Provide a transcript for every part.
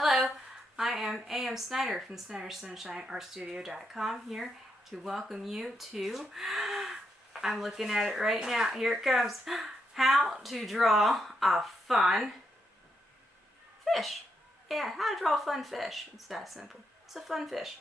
Hello, I am Snyder from SnyderSunshineArtStudio.com here to welcome you to, I'm looking at it right now, here it comes, how to draw a fun fish. Yeah, how to draw a fun fish. It's that simple. It's a fun fish.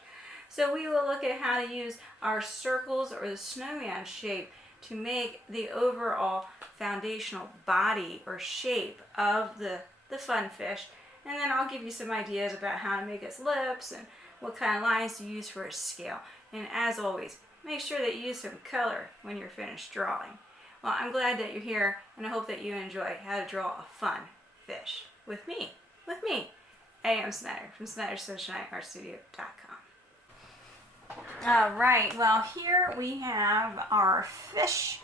So we will look at how to use our circles or the snowman shape to make the overall foundational body or shape of the fun fish. And then I'll give you some ideas about how to make its lips and what kind of lines to use for a scale. And as always, make sure that you use some color when you're finished drawing. Well, I'm glad that you're here, and I hope that you enjoy how to draw a fun fish with me. A.M. Snyder from SnyderSunshineArtStudio.com. Alright, well here we have our fish.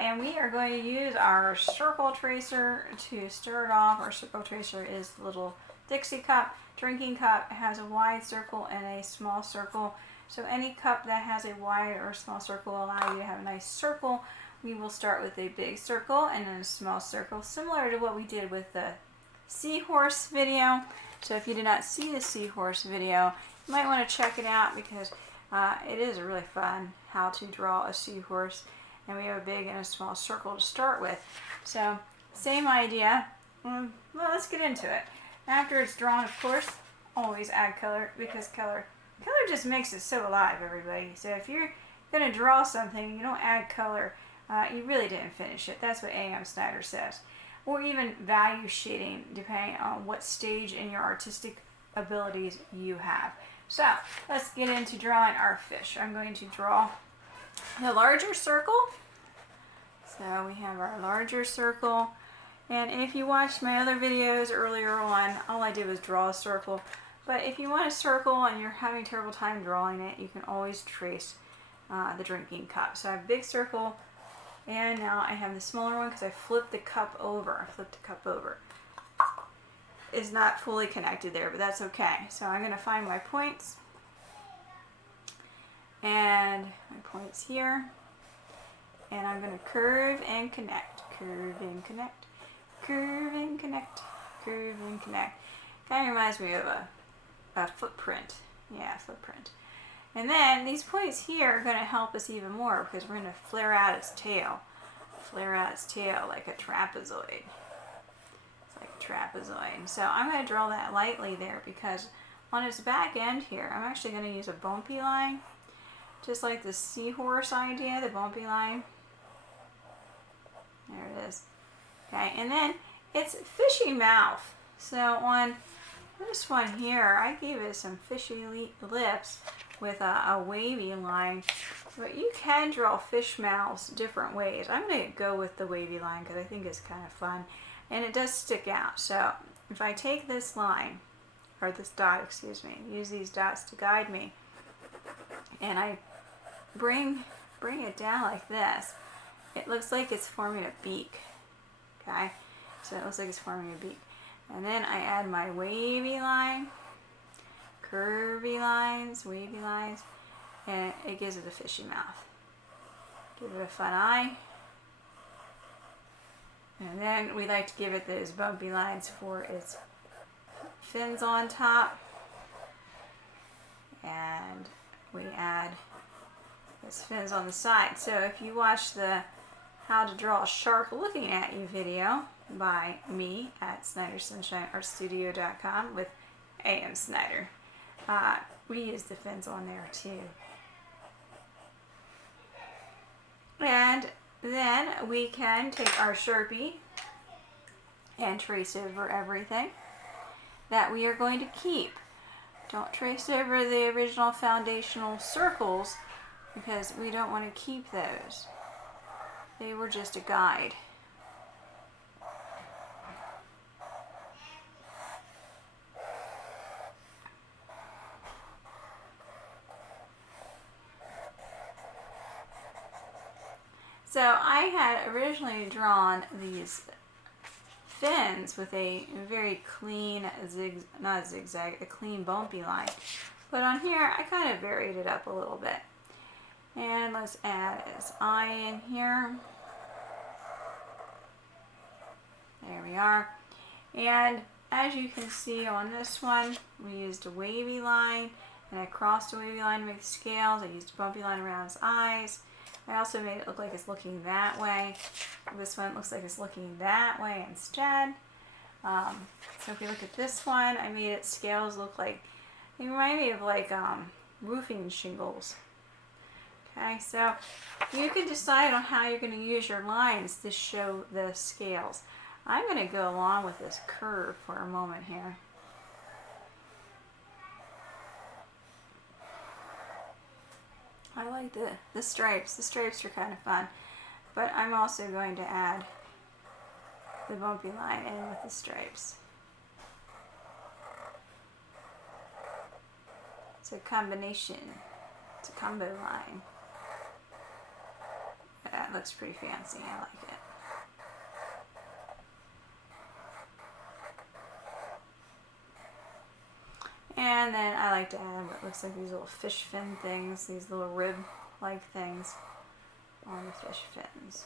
And we are going to use our circle tracer to start off. Our circle tracer is the little Dixie cup. Drinking cup has a wide circle and a small circle. So any cup that has a wide or small circle will allow you to have a nice circle. We will start with a big circle and then a small circle, similar to what we did with the seahorse video. So if you did not see the seahorse video, you might want to check it out because it is really fun how to draw a seahorse. And we have a big and a small circle to start with. So, same idea. Well, let's get into it. After it's drawn, of course, always add color because color just makes it so alive, everybody. So if you're going to draw something, you don't add color, you really didn't finish it. That's what A.M. Snyder says. Or even value shading, depending on what stage in your artistic abilities you have. So, let's get into drawing our fish. I'm going to draw the larger circle. So we have our larger circle, and if you watched my other videos earlier on, all I did was draw a circle. But if you want a circle and you're having a terrible time drawing it, you can always trace the drinking cup. So I have a big circle, and now I have the smaller one because I flipped the cup over. It's not fully connected there, but that's okay. So I'm going to find my points. And my points here, and I'm going to curve and connect, curve and connect, curve and connect, curve and connect. Kind of reminds me of a footprint. Yeah, footprint. And then these points here are going to help us even more because we're going to flare out its tail. Flare out its tail like a trapezoid. It's like a trapezoid. So I'm going to draw that lightly there because on its back end here, I'm actually going to use a bumpy line. Just like the seahorse idea, the bumpy line. There it is. Okay, and then it's Fishy Mouth. So on this one here, I gave it some fishy lips with a wavy line. But you can draw fish mouths different ways. I'm going to go with the wavy line because I think it's kind of fun. And it does stick out. So if I take this line, or this dot, excuse me, use these dots to guide me, and I bring it down like this, it looks like it's forming a beak. Okay, so it looks like it's forming a beak. And then I add my wavy line, curvy lines, wavy lines, and it gives it a fishy mouth. Give it a fun eye. And then we like to give it those bumpy lines for its fins on top. And we add its fins on the side. So if you watch the How to Draw a Shark Looking at You video by me at SnyderSunshineArtStudio.com with A.M. Snyder, we use the fins on there too. And then we can take our Sharpie and trace over everything that we are going to keep. Don't trace over the original foundational circles because we don't want to keep those. They were just a guide. So I had originally drawn these fins with a very clean a clean bumpy line. But on here, I kind of varied it up a little bit. And let's add his eye in here. There we are. And as you can see on this one, we used a wavy line, and I crossed a wavy line to make the scales. I used a bumpy line around his eyes. I also made it look like it's looking that way. This one looks like it's looking that way instead. So if you look at this one, I made its scales look like, they remind me of like roofing shingles. Okay, so you can decide on how you're going to use your lines to show the scales. I'm going to go along with this curve for a moment here. I like the stripes. The stripes are kind of fun. But I'm also going to add the bumpy line in with the stripes. It's a combination. It's a combo line. That looks pretty fancy. I like it. And then I like to add what looks like these little fish fin things, these little rib-like things on the fish fins.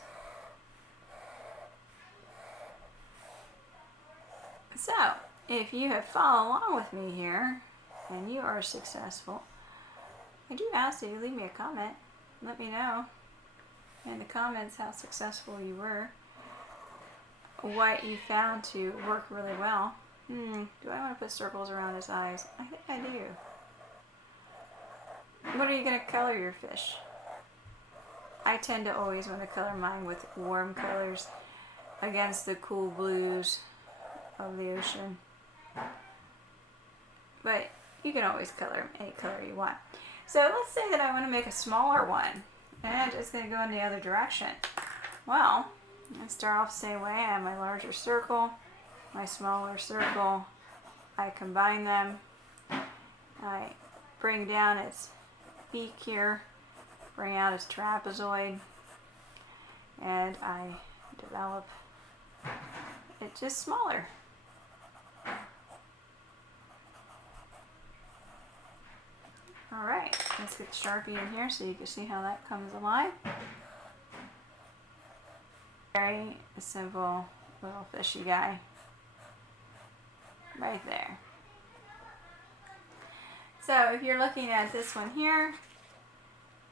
So, if you have followed along with me here, and you are successful, I do ask that you leave me a comment. Let me know in the comments how successful you were, what you found to work really well. Do I want to put circles around his eyes? I think I do. What are you going to color your fish? I tend to always want to color mine with warm colors against the cool blues of the ocean. But you can always color any color you want. So let's say that I want to make a smaller one, and it's going to go in the other direction. Well, I'm going to start off the same way. I have my larger circle, my smaller circle. I combine them. I bring down its beak here, bring out its trapezoid, and I develop it just smaller. Alright, let's get Sharpie in here so you can see how that comes alive. Very simple little fishy guy. Right there. So if you're looking at this one here,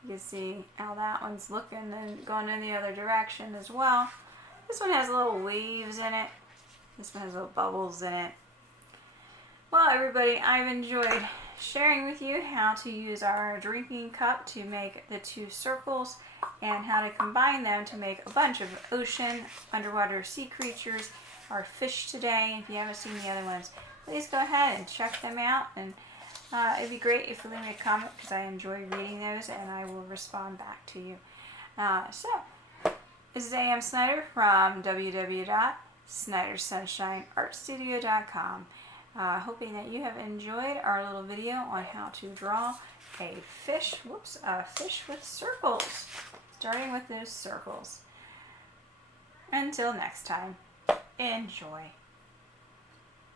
you can see how that one's looking and going in the other direction as well. This one has little waves in it. This one has little bubbles in it. Well, everybody, I've enjoyed sharing with you how to use our drinking cup to make the two circles and how to combine them to make a bunch of ocean, underwater sea creatures, our fish today. If you haven't seen the other ones, please go ahead and check them out. And it'd be great if you leave me a comment because I enjoy reading those and I will respond back to you. So, this is A.M. Snyder from www.snydersunshineartstudio.com. Hoping that you have enjoyed our little video on how to draw a fish with circles, starting with those circles. Until next time, enjoy.